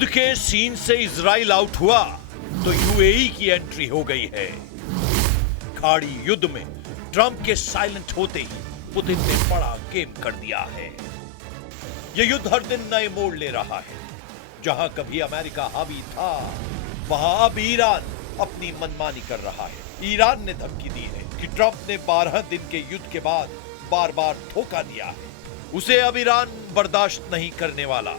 युद्ध के सीन से इजराइल आउट हुआ तो यूएई की एंट्री हो गई है। खाड़ी युद्ध में ट्रंप के साइलेंट होते ही पुतिन ने बड़ा गेम कर दिया है। यह युद्ध हर दिन नए मोड़ ले रहा है। जहां कभी अमेरिका हावी था, वहां अब ईरान अपनी मनमानी कर रहा है। ईरान ने धमकी दी है कि ट्रंप ने 12 दिन के युद्ध के बाद बार बार धोखा दिया है, उसे अब ईरान बर्दाश्त नहीं करने वाला।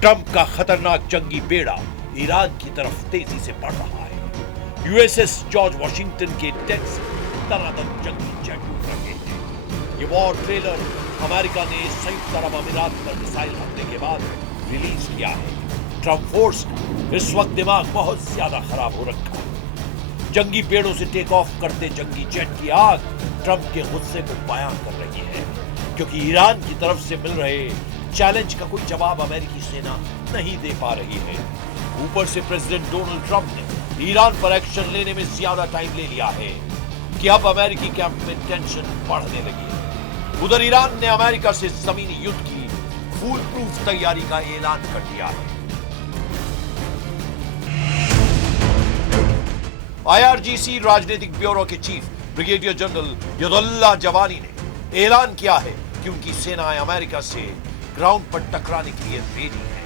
ट्रंप का खतरनाक जंगी बेड़ा ईरान की तरफ तेजी से बढ़ रहा है। यूएसएस जॉर्ज वॉशिंगटन के डेक से तनातन जंगी जेट उड़ रहे हैं। ये वॉर ट्रेलर अमेरिका ने संयुक्त अरब अमीरात पर मिसाइल हमले के बाद रिलीज किया है। ट्रंप फोर्स इस वक्त दिमाग बहुत ज्यादा खराब हो रखा है। जंगी पेड़ों से टेक ऑफ करते जंगी जेट की आग ट्रंप के गुस्से को बयां कर रही है, क्योंकि ईरान की तरफ से मिल रहे चैलेंज का कोई जवाब अमेरिकी सेना नहीं दे पा रही है। ऊपर से प्रेसिडेंट डोनाल्ड ट्रंप ने ईरान पर एक्शन लेने में ज्यादा टाइम ले लिया है कि अब अमेरिकी कैंप में टेंशन बढ़ने लगी है। उधर ईरान ने अमेरिका से जमीनी युद्ध की फूल प्रूफ तैयारी का ऐलान कर दिया है। आईआरजीसी राजनीतिक ब्यूरो के चीफ ब्रिगेडियर जनरल यदुल्लाह जवानी ने ऐलान किया है कि उनकी सेनाएं अमेरिका से ग्राउंड पर टकराने के लिए रेडी है।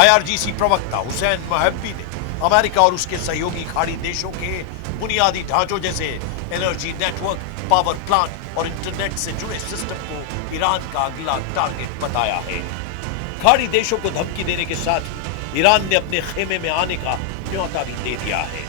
आईआरजीसी प्रवक्ता हुसैन महब्बी ने अमेरिका और उसके सहयोगी खाड़ी देशों के बुनियादी ढांचों जैसे एनर्जी नेटवर्क, पावर प्लांट और इंटरनेट से जुड़े सिस्टम को ईरान का अगला टारगेट बताया है। खाड़ी देशों को धमकी देने के साथ ही ईरान ने अपने खेमे में आने का न्योता भी दे दिया है।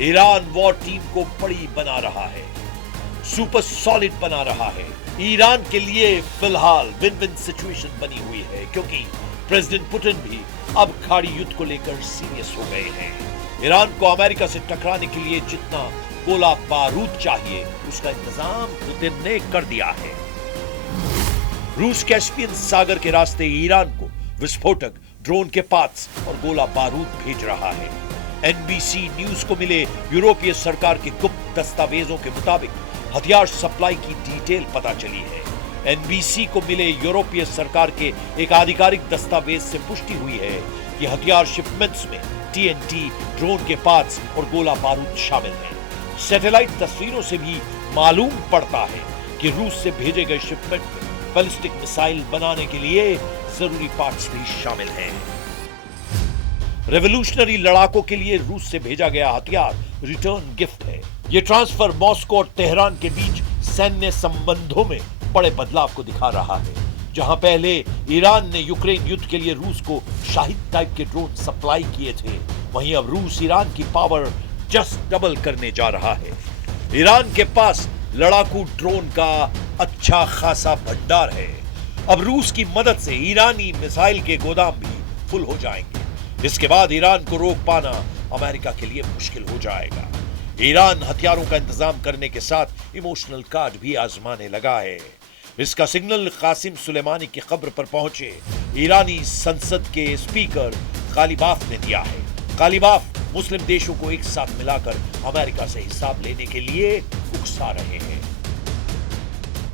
ईरान वॉर टीम को बड़ी बना रहा है, सुपर सॉलिड बना रहा है। ईरान के लिए फिलहाल विन विन सिचुएशन बनी हुई है, क्योंकि प्रेसिडेंट पुतिन भी अब खाड़ी युद्ध को लेकर सीरियस हो गए हैं। ईरान को अमेरिका से टकराने के लिए जितना गोला बारूद चाहिए उसका इंतजाम पुतिन ने कर दिया है। रूस कैस्पियन सागर के रास्ते ईरान को विस्फोटक, ड्रोन के पार्ट्स और गोला बारूद भेज रहा है। एनबीसी न्यूज को मिले यूरोपीय सरकार के गुप्त दस्तावेजों के मुताबिक हथियार सप्लाई की डिटेल पता चली है। एनबीसी को मिले यूरोपीय सरकार के एक आधिकारिक दस्तावेज से पुष्टि हुई है कि हथियार शिपमेंट्स में टीएनटी, ड्रोन के पार्ट्स और गोला बारूद शामिल हैं। सैटेलाइट तस्वीरों से भी मालूम पड़ता है कि रूस से भेजे गए शिपमेंट में बैलिस्टिक मिसाइल बनाने के लिए जरूरी पार्ट्स भी शामिल हैं। रेवोल्यूशनरी लड़ाकों के लिए रूस से भेजा गया हथियार रिटर्न गिफ्ट है। ये ट्रांसफर मॉस्को और तेहरान के बीच सैन्य संबंधों में बड़े बदलाव को दिखा रहा है। जहां पहले ईरान ने यूक्रेन युद्ध के लिए रूस को शाहिद टाइप के ड्रोन सप्लाई किए थे, वहीं अब रूस ईरान की पावर जस्ट डबल करने जा रहा है। ईरान के पास लड़ाकू ड्रोन का अच्छा खासा भंडार है। अब रूस की मदद से ईरानी मिसाइल के गोदाम भी फुल हो जाएंगे। इसके बाद ईरान को रोक पाना अमेरिका के लिए मुश्किल हो जाएगा। ईरान हथियारों का इंतजाम करने के साथ इमोशनल कार्ड भी आजमाने लगा है। इसका सिग्नल कासिम सुलेमानी की कब्र पर पहुंचे ईरानी संसद के स्पीकर कालिबाफ ने दिया है। कालिबाफ मुस्लिम देशों को एक साथ मिलाकर अमेरिका से हिसाब लेने के लिए उकसा रहे हैं।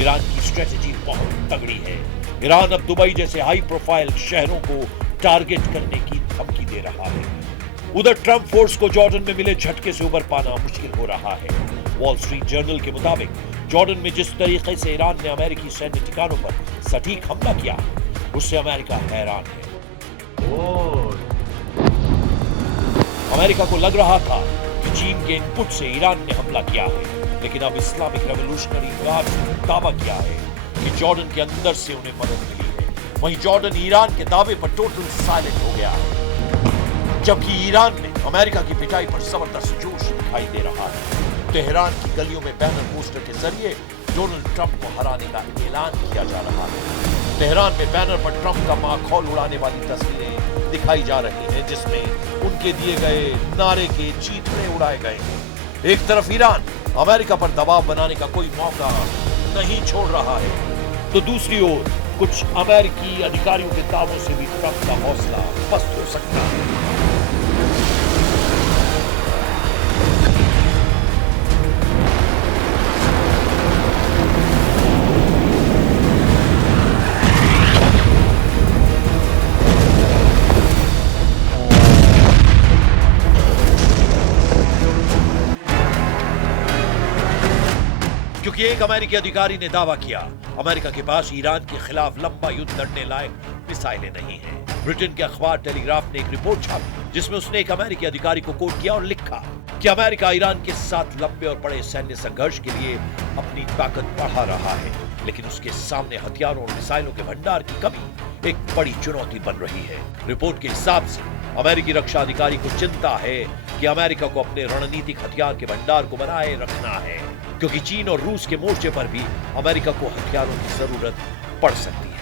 ईरान की स्ट्रेटेजी बहुत तगड़ी है। ईरान अब दुबई जैसे हाई प्रोफाइल शहरों को टारगेट करने की धमकी दे रहा है। उधर ट्रंप फोर्स को जॉर्डन में मिले झटके से उबर पाना मुश्किल हो रहा है। वॉल स्ट्रीट जर्नल के मुताबिक जॉर्डन में जिस तरीके से ईरान ने अमेरिकी सैन्य ठिकानों पर सटीक हमला किया, उससे अमेरिका हैरान है। अमेरिका को लग रहा था कि चीन के इनपुट से ईरान ने हमला किया है, लेकिन अब इस्लामिक रेवोल्यूशनरी गार्ड ने दावा किया है कि कि जॉर्डन के अंदर से उन्हें मदद मिली है। वहीं जॉर्डन ईरान के दावे पर टोटल साइलेंट हो गया है, जबकि ईरान में अमेरिका की पिटाई पर जबरदस्त जोश दिखाई दे रहा है। तेहरान की गलियों में बैनर पोस्टर के जरिए डोनाल्ड ट्रंप को हराने का ऐलान किया जा रहा है। तेहरान में बैनर पर ट्रंप का माखौल उड़ाने वाली तस्वीरें दिखाई जा रही हैं, जिसमें उनके दिए गए नारे के चीथड़े उड़ाए गए हैं। एक तरफ ईरान अमेरिका पर दबाव बनाने का कोई मौका नहीं छोड़ रहा है, तो दूसरी ओर कुछ अमेरिकी अधिकारियों के दावों से भी ट्रंप का हौसला पस्त हो सकता है। क्योंकि एक अमेरिकी अधिकारी ने दावा किया, अमेरिका के पास ईरान के खिलाफ लंबा युद्ध लड़ने लायक मिसाइलें नहीं हैं। ब्रिटेन के अखबार टेलीग्राफ ने एक रिपोर्ट छापी, जिसमें उसने एक अमेरिकी अधिकारी को कोट किया और लिखा कि अमेरिका ईरान के साथ लंबे और बड़े सैन्य संघर्ष के लिए अपनी ताकत बढ़ा रहा है, लेकिन उसके सामने हथियारों और मिसाइलों के भंडार की कमी एक बड़ी चुनौती बन रही है। रिपोर्ट के हिसाब से अमेरिकी रक्षा अधिकारी को चिंता है कि अमेरिका को अपने रणनीतिक हथियार के भंडार को बनाए रखना है, क्योंकि चीन और रूस के मोर्चे पर भी अमेरिका को हथियारों की जरूरत पड़ सकती है।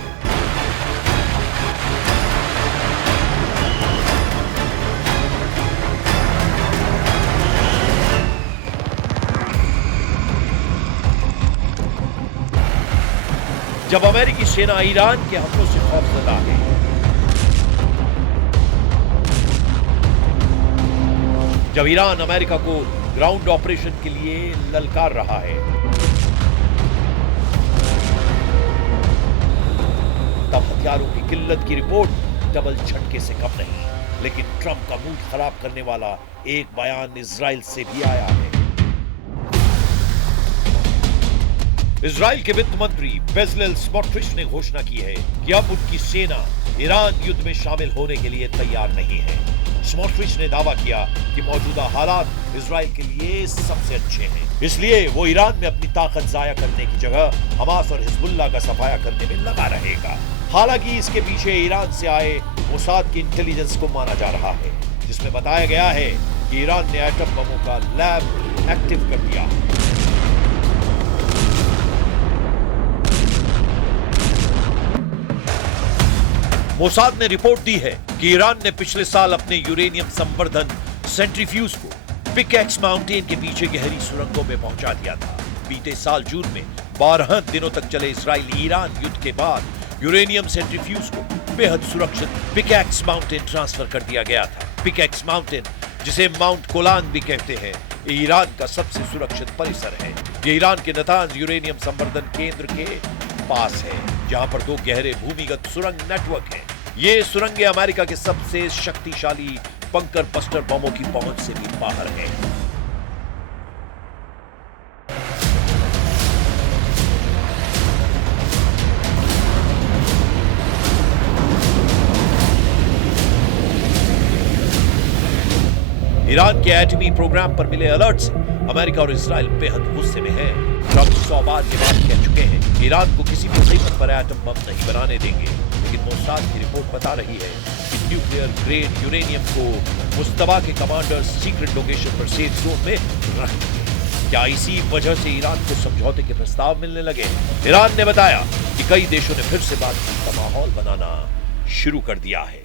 जब अमेरिकी सेना ईरान के हमलों से खौफजदा है, जब ईरान अमेरिका को ग्राउंड ऑपरेशन के लिए ललकार रहा है, तब हथियारों की किल्लत की रिपोर्ट डबल झटके से कम नहीं। लेकिन ट्रंप का मूड खराब करने वाला एक बयान इजराइल से भी आया है। इजराइल के वित्त मंत्री बेजलेल स्मोट्रिच ने घोषणा की है कि अब उनकी सेना ईरान युद्ध में शामिल होने के लिए तैयार नहीं है। स्मोट्रिच ने दावा किया कि मौजूदा हालात इजराइल के लिए सबसे अच्छे हैं, इसलिए वो ईरान में अपनी ताकत जाया करने की जगह हमास और हिजबुल्लाह का सफाया करने में लगा रहेगा। हालांकि इसके पीछे ईरान से आए मोसाद की इंटेलिजेंस को माना जा रहा है, जिसमें बताया गया है कि ईरान ने एटम बमों का लैब एक्टिव कर दिया। मोसाद ने रिपोर्ट दी है कि ईरान ने पिछले साल अपने यूरेनियम संवर्धन सेंट्रीफ्यूज को पिकैक्स माउंटेन के पीछे गहरी सुरंगों में पहुंचा दिया था। बीते साल जून में 12 दिनों तक चले इजराइल ईरान युद्ध के बाद यूरेनियम सेंट्रीफ्यूज को बेहद सुरक्षित पिकैक्स माउंटेन ट्रांसफर कर दिया गया था। पिकैक्स माउंटेन, जिसे माउंट कोलान भी कहते हैं, ईरान का सबसे सुरक्षित परिसर है। ये ईरान के नतांज यूरेनियम संवर्धन केंद्र के पास है, जहां पर 2 गहरे भूमिगत सुरंग नेटवर्क हैं। ये सुरंगें अमेरिका के सबसे शक्तिशाली बंकर बस्टर बमों की पहुंच से भी बाहर है। ईरान के एटमी प्रोग्राम पर मिले अलर्ट से अमेरिका और इजराइल बेहद गुस्से में है। ट्रंप 100 बार ये बात कह चुके हैं कि ईरान को किसी भी कीमत पर एटम बम नहीं बनाने देंगे, लेकिन मोसाद की रिपोर्ट बता रही है कि न्यूक्लियर ग्रेड यूरेनियम को मुश्तबा के कमांडर्स सीक्रेट लोकेशन पर सेफ जोन में रख देंगे। क्या इसी वजह से ईरान को समझौते के प्रस्ताव मिलने लगे? ईरान ने बताया कि कई देशों ने फिर से बातचीत का माहौल बनाना शुरू कर दिया है।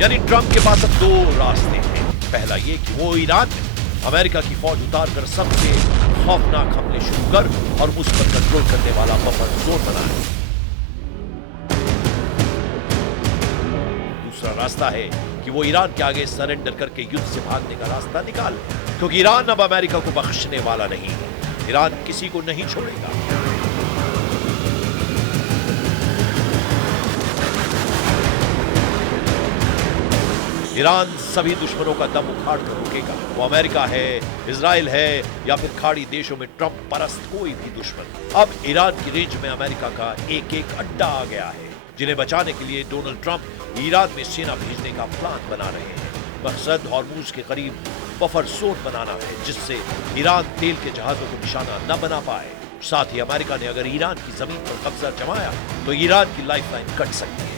यानी ट्रंप के पास अब 2 रास्ते हैं। पहला ये कि वो ईरान में अमेरिका की फौज उतार कर सबसे खौफनाक हमले शुरू कर और उस पर कंट्रोल करने वाला बफर जोन बनाए। दूसरा रास्ता है कि वो ईरान के आगे सरेंडर करके युद्ध से भागने का रास्ता निकाल ले, क्योंकि ईरान अब अमेरिका को बख्शने वाला नहीं है। ईरान किसी को नहीं छोड़ेगा। ईरान सभी दुश्मनों का दम उखाड़ कर रुकेगा। वो अमेरिका है, इजराइल है या फिर खाड़ी देशों में ट्रंप परस्त कोई भी दुश्मन। अब ईरान की रेंज में अमेरिका का एक एक अड्डा आ गया है, जिन्हें बचाने के लिए डोनाल्ड ट्रंप ईरान में सेना भेजने का प्लान बना रहे हैं। मकसद हॉर्मुज के करीब बफर जोन बनाना है, जिससे ईरान तेल के जहाजों को निशाना न बना पाए। साथ ही अमेरिका ने अगर ईरान की जमीन पर कब्जा जमाया तो ईरान की लाइफलाइन कट सकती है।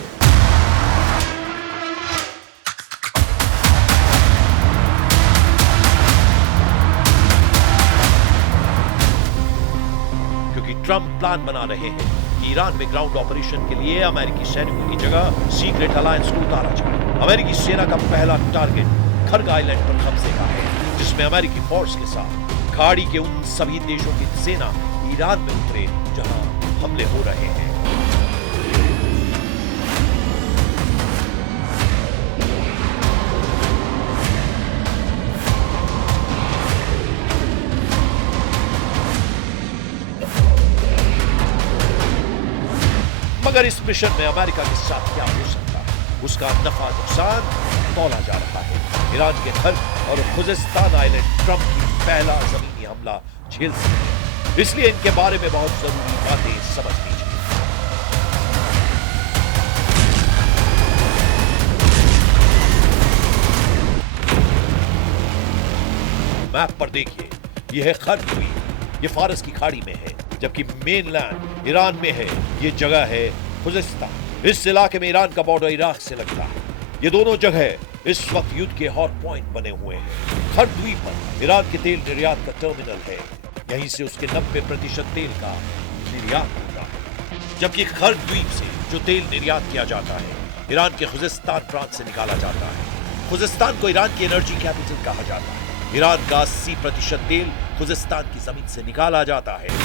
ट्रंप प्लान बना रहे हैं कि ईरान में ग्राउंड ऑपरेशन के लिए अमेरिकी सैनिकों की जगह सीक्रेट अलायंस को उतारा जाए। अमेरिकी सेना का पहला टारगेट खर्ग आइलैंड पर कब्जे का है, जिसमें अमेरिकी फोर्स के साथ खाड़ी के उन सभी देशों की सेना ईरान में उतरे जहां हमले हो रहे हैं। मगर इस मिशन में अमेरिका के साथ क्या हो सकता है, उसका नफा नुकसान तौला जा रहा है। ईरान के खर्ग और खुजिस्तान आइलैंड ट्रंप की पहला जमीनी हमला झेल सकते हैं, इसलिए इनके बारे में बहुत जरूरी बातें समझ लीजिए। मैप पर देखिए, यह है खर्ग हुई, ये फारस की खाड़ी में है, जबकि मेनलैंड ईरान में है। ये जगह है खुजिस्तान। इस इलाके में ईरान का बॉर्डर इराक से लगता है। ये दोनों जगह इस वक्त युद्ध के हॉट पॉइंट बने हुए हैं। खर्ग द्वीप पर ईरान के तेल निर्यात का टर्मिनल है, यहीं से उसके 90% तेल का निर्यात होता है। जबकि खर्ग द्वीप से जो तेल निर्यात किया जाता है, ईरान के खुजिस्तान प्रांत से निकाला जाता है। खुजिस्तान को ईरान की एनर्जी कैपिटल कहा जाता है। ईरान का 80% तेल खुजिस्तान की जमीन से निकाला जाता है।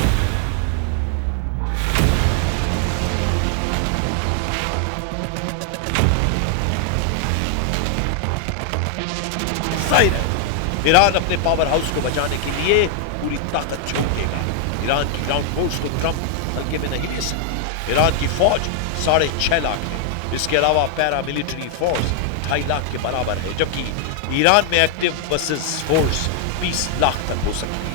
ईरान अपने पावर हाउस को बचाने के लिए पूरी ताकत झोंक देगा। ईरान की ग्राउंड फोर्स को ट्रंप हल्के में नहीं ले सकता। ईरान की फौज 6.5 लाख है। इसके अलावा पैरा मिलिट्री फोर्स 2.5 लाख के बराबर है, जबकि ईरान में एक्टिव वर्सेस फोर्स 20 लाख तक हो सकती है।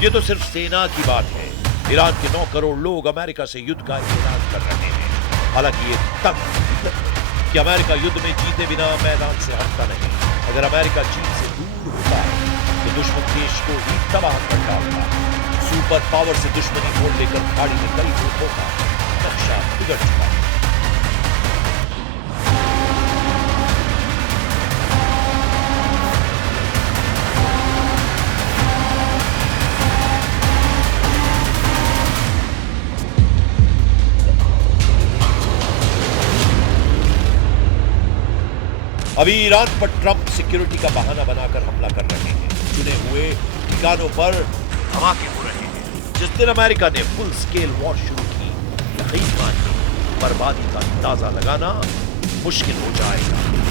ये तो सिर्फ सेना की बात है। ईरान के 9 करोड़ लोग अमेरिका से युद्ध का ऐलान कर रहे हैं। हालांकि ये तक कि अमेरिका युद्ध में जीते बिना मैदान से हटता नहीं। अगर अमेरिका चीन से दूर होता है तो दुश्मन देश को ही तबाह कर डालता है। सुपर पावर से दुश्मनी मोड़ लेकर खाड़ी में कई ग्रुपों का नक्शा बिगड़ चुका है। अभी ईरान पर ट्रंप सिक्योरिटी का बहाना बनाकर हमला कर रहे हैं। चुने हुए ठिकानों पर धमाके हो रहे हैं। जिस दिन अमेरिका ने फुल स्केल वॉर शुरू की, यकीन मानिए बर्बादी का अंदाजा लगाना मुश्किल हो जाएगा।